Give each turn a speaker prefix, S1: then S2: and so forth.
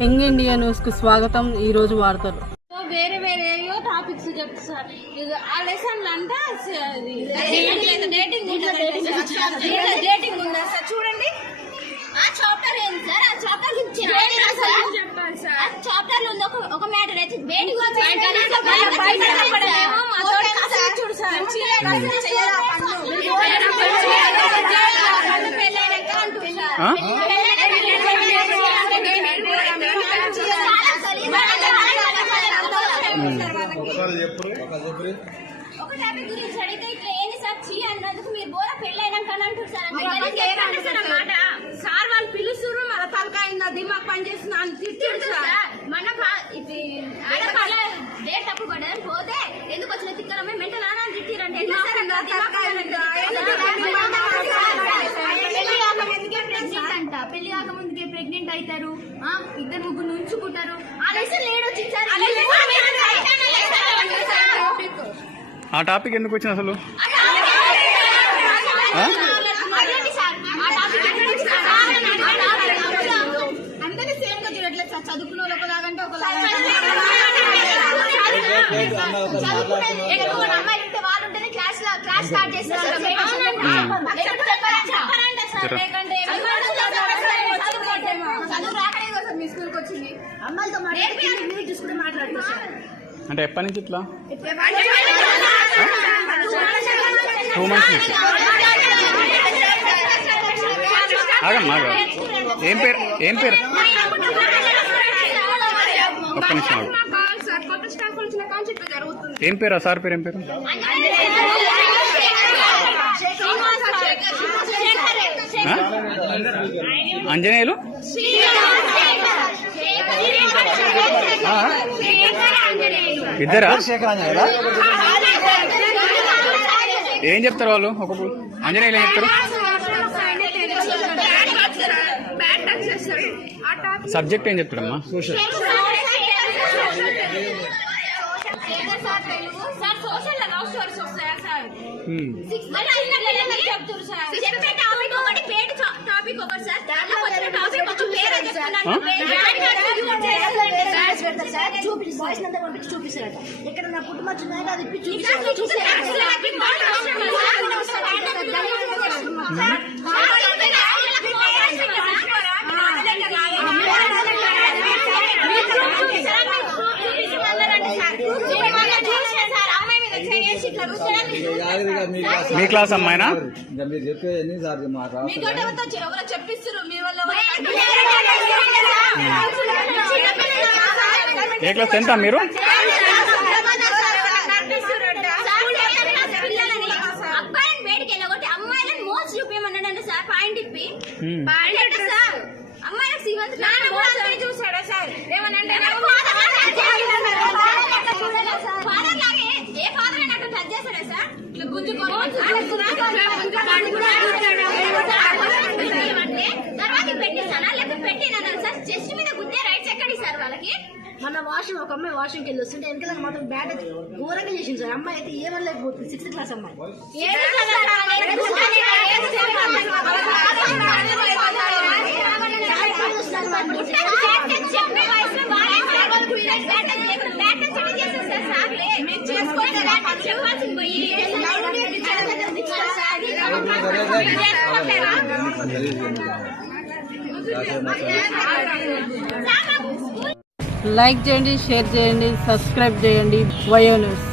S1: Young India న్యూస్కు స్వాగతం. ఈ రోజు వార్తలు.
S2: సో వేరే వేరే టాపిక్స్ చెప్తా సార్. ఇది ఆ లెసన్ అంట డేటింగ్ ఉందా సార్? చూడండి.
S3: ఆ చాప్టర్ ఏంటి సార్? ఆ చాప్టర్ గురించి
S2: చెప్పాలి సార్?
S3: ఆ చాప్టర్లో ఒక ఒక మ్యాటర్ అయితే
S2: చూడు సార్?
S3: ఒక టాపిక్ గురించి అడిగితే ఇట్లా సార్ చీ అన్నందుకు మీరు బోర పెళ్ళైనాక అంటారు సార్
S2: సార్ వాళ్ళు పిలుస్తున్నారు మన తలకాయ దిమాగ్ పని చేసిన అని తిట్టాడు సార్
S3: మన ఇది డేట్ పోతే ఎందుకు వచ్చిన తిక్కరమే మెంటల్ అని తిట్టిరంటే ఎట్లా
S4: పెళ్ళి కాక ముందుకే ప్రెగ్నెంట్ అవుతారు ఇద్దరు ముగ్గురు ఉంచుకుంటారు
S3: ఆ
S2: టాపిక్.
S5: ఆ టాపిక్ ఎందుకు వచ్చింది అసలు? ఆ?
S3: అదేంటి సార్ ఆ టాపిక్ ఎక్కడ
S5: అంటే ఎప్పటి నుంచి ఇట్లా? టూ మంత్స్ నుంచి. ఆగమ్మా ఆగ. ఏం పేరు? ఏం పేరు? ఒక్క నిమిషం ఏం పేరు? ఆ సార్ పేరు ఏం పేరు? అంజనేయులు? ఇద్దరా? ఏం చెప్తారు వాళ్ళు? ఒక్కొక్కరు అంజనేయులు ఏం చెప్తారు? సబ్జెక్ట్ ఏం చెప్తాడమ్మా?
S3: సార్ సోషల్ టాపిక్ ఒకటి పేరు టాపిక్ ఒకటి సార్. దాంట్లో వచ్చిన టాపిక్ ఒక పేరు అని చెప్తున్నాను.
S4: అంతా పంపించి చూపిస్తారట. ఎక్కడ నా పుట్టుమచ్చు ఉన్నాయో? అది ఇప్పి
S5: మీ క్లాస్ అమ్మాయినా
S6: మీరు చెప్పేది మా
S2: ఎవరో చెప్పిస్తారు మీ వల్ల
S5: ఏ క్లాస్ ఎంత మీరు
S3: పాయింట్ ఇప్పి. పాయింట్ సార్ అమ్మాయిలకు
S2: చూసాడా సార్ ఏమనంటే
S4: మన వాషింగ్ ఒక అమ్మాయి వాషింగ్కి వెళ్ళి వస్తుంటే వెనకాల మాత్రం బ్యాడ్ ఘోరంగా చేసింది సార్ అమ్మాయి అయితే ఏమనలేకపోతుంది సిక్స్త్ క్లాస్ అమ్మాయి
S3: ఏడు
S1: లైక్ చేయండి షేర్ చేయండి సబ్స్క్రైబ్ చేయండి. వయో న్యూస్